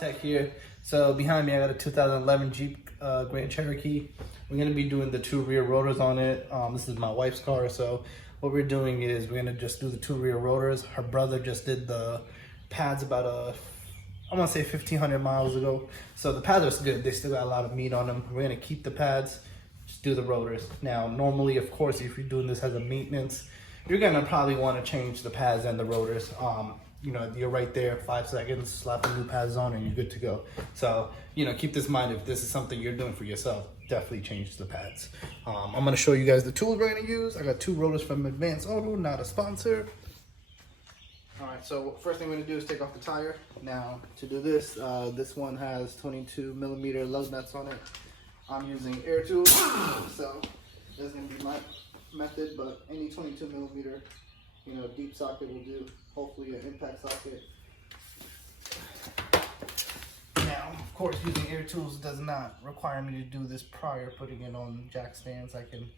Tech here. So behind me I got a 2011 Jeep Grand Cherokee. We're going to be doing the 2 rear rotors on it. This is my wife's car, so what we're doing is we're going to just do the 2 rear rotors. Her brother just did the pads about I want to say 1,500 miles ago. So the pads are good. They still got a lot of meat on them. We're going to keep the pads, just do the rotors. Now normally, of course, if you're doing this as a maintenance, you're going to probably want to change the pads and the rotors. You know, you're right there, 5 seconds, slap the new pads on and you're good to go. So, you know, keep this in mind if this is something you're doing for yourself, definitely change the pads. I'm gonna show you guys the tools we're gonna use. I got 2 rotors from Advanced Auto, not a sponsor. All right, so first thing we're gonna do is take off the tire. Now, to do this, this one has 22mm lug nuts on it. I'm using air tools, so that's gonna be my method, but any 22mm, you know, deep socket will do. Hopefully an impact socket. Now, of course, using air tools does not require me to do this prior putting it on jack stands. I can,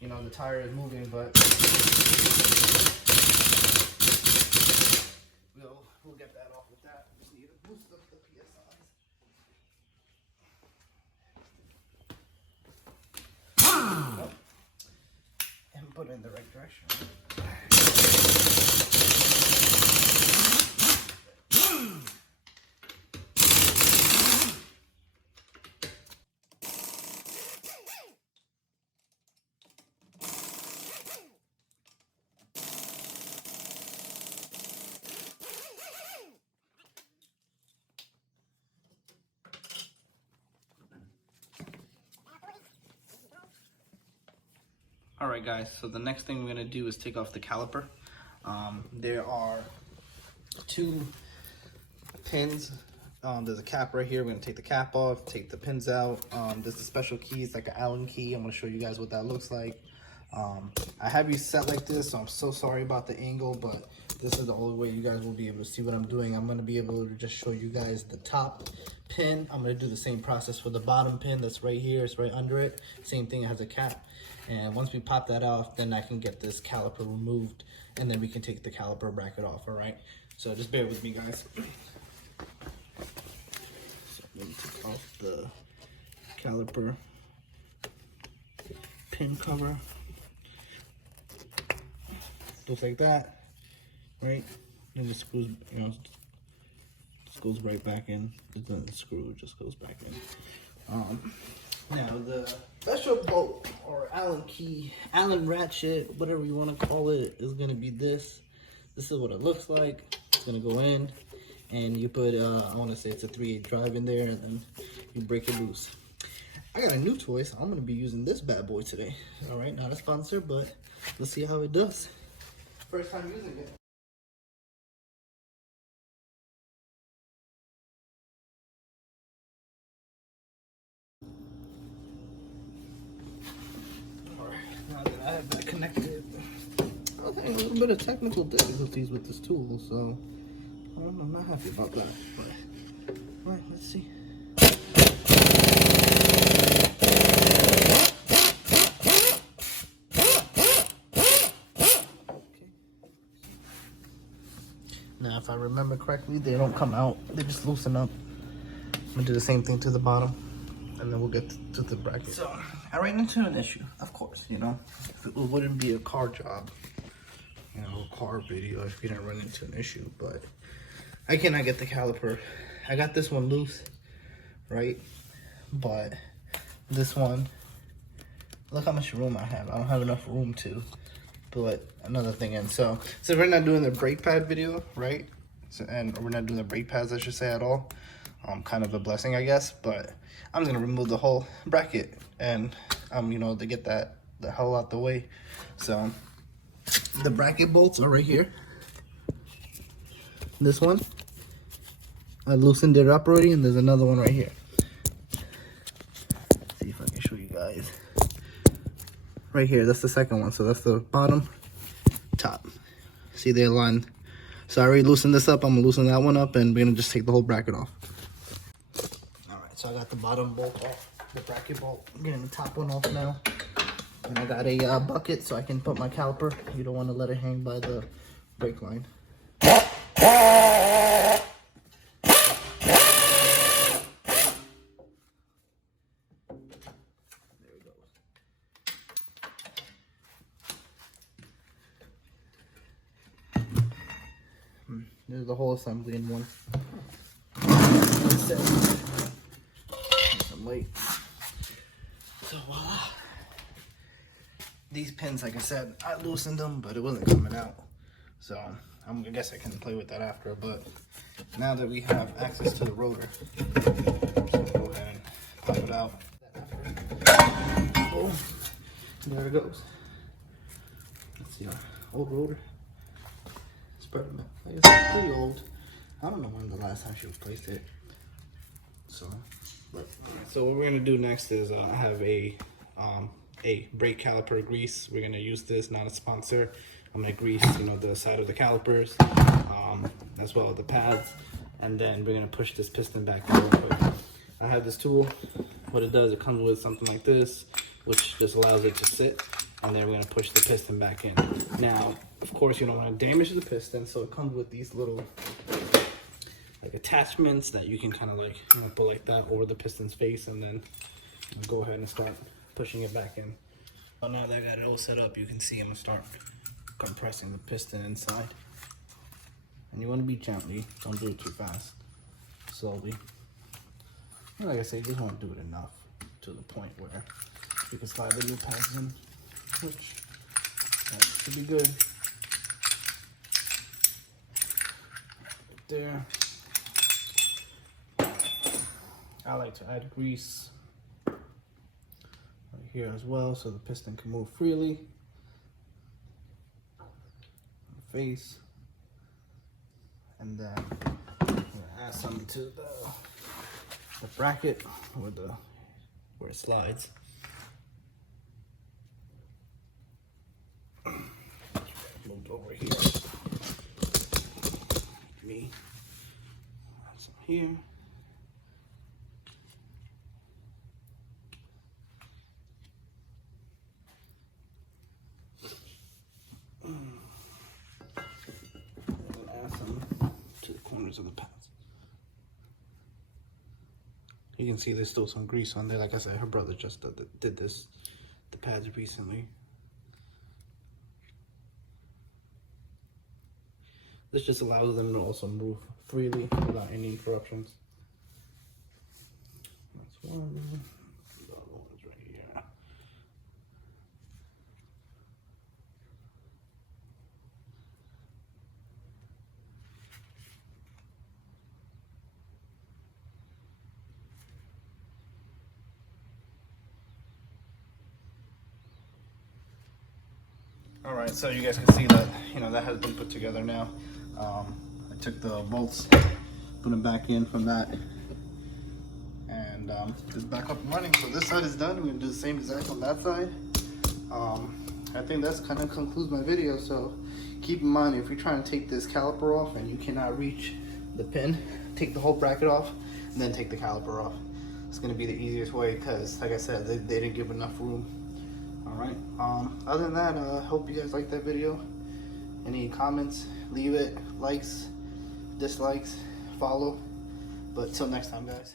you know, the tire is moving, but we'll get that off with that. Just need to boost up the PSI. And put it in the right direction. Alright guys, so the next thing we're going to do is take off the caliper. There are 2 pins. There's a cap right here. We're going to take the cap off, take the pins out. There's a special key, it's like an Allen key. I'm going to show you guys what that looks like. I have you set like this, so I'm so sorry about the angle, but this is the only way you guys will be able to see what I'm doing. I'm going to be able to just show you guys the top pin. I'm going to do the same process for the bottom pin that's right here. It's right under it. Same thing, it has a cap. And once we pop that off, then I can get this caliper removed, and then we can take the caliper bracket off, all right? So just bear with me, guys. So let me take off the caliper pin cover. Just like that, right? And it screws, you know, just goes right back in. It doesn't screw, it just goes back in. Now the special bolt or Allen key, Allen ratchet, whatever you want to call it, is going to be this. This is what it looks like. It's going to go in and you put, I want to say it's a 3/8 drive in there, and then you break it loose. I got a new toy, so I'm going to be using this bad boy today. All right, not a sponsor, but let's see how it does. First time using it. Now that I have that connected, I'm having a little bit of technical difficulties with this tool, so I'm not happy about that. But all right, let's see. Okay. Now, if I remember correctly, they don't come out; they just loosen up. I'm gonna do the same thing to the bottom, and then we'll get to the bracket. So I ran into an issue, of course, you know. If it wouldn't be a car job, you know, a car video if you didn't run into an issue, but I cannot get the caliper. I got this one loose, right? But this one, look how much room I have. I don't have enough room to put another thing in. So we're not doing the brake pad video, right? So, and we're not doing the brake pads, I should say, at all. Kind of a blessing, I guess, but I'm just gonna remove the whole bracket and you know, to get that the hell out the way. So the bracket bolts are right here. This one, I loosened it up already, and there's another one right here. Let's see if I can show you guys. Right here, that's the second one. So that's the bottom, top. See, they aligned. So I already loosened this up. I'm gonna loosen that one up, and we're gonna just take the whole bracket off. So I got the bottom bolt off, the bracket bolt. I'm getting the top one off now. And I got a bucket so I can put my caliper. You don't want to let it hang by the brake line. There's the whole assembly in one. Some weight. So voila. These pins, like I said, I loosened them, but it wasn't coming out. So I guess I can play with that after. But now that we have access to the rotor, just go ahead and pop it out. Oh, there it goes. Let's see, old rotor. Spread them. Like I said, pretty old. I don't know when the last time she replaced it. So what we're gonna do next is I have a brake caliper grease. We're gonna use this, not a sponsor. I'm gonna grease, the side of the calipers, as well as the pads, and then we're gonna push this piston back in real quick. I have this tool. What it does, it comes with something like this, which just allows it to sit, and then we're gonna push the piston back in. Now, of course, you don't want to damage the piston, so it comes with these little attachments that you can kind of put like that over the piston's face, and then go ahead and start pushing it back in. Well, now that I got it all set up, you can see I'm gonna start compressing the piston inside. And you want to be gently, don't do it too fast, slowly. And like I say, you just want to do it enough to the point where you can slide the new pads in, which should be good. Right there. I like to add grease right here as well, so the piston can move freely. Face, and then I'm gonna add some to the bracket where it slides. Moved over here. Me. Add some here. Of the pads. You can see there's still some grease on there. Like I said, her brother just did the pads recently. This just allows them to also move freely without any interruptions. That's one. The other one's right here. All right, so you guys can see that that has been put together now. I took the bolts, put them back in from that, and it's back up and running. So this side is done. We're gonna do the same exact on that side. I think that's kind of concludes my video. So keep in mind, if you're trying to take this caliper off and you cannot reach the pin, take the whole bracket off and then take the caliper off. It's gonna be the easiest way because, like I said, they didn't give enough room. All right, other than that, I hope you guys liked that video. Any comments, leave it. Likes, dislikes, follow. But till next time, guys.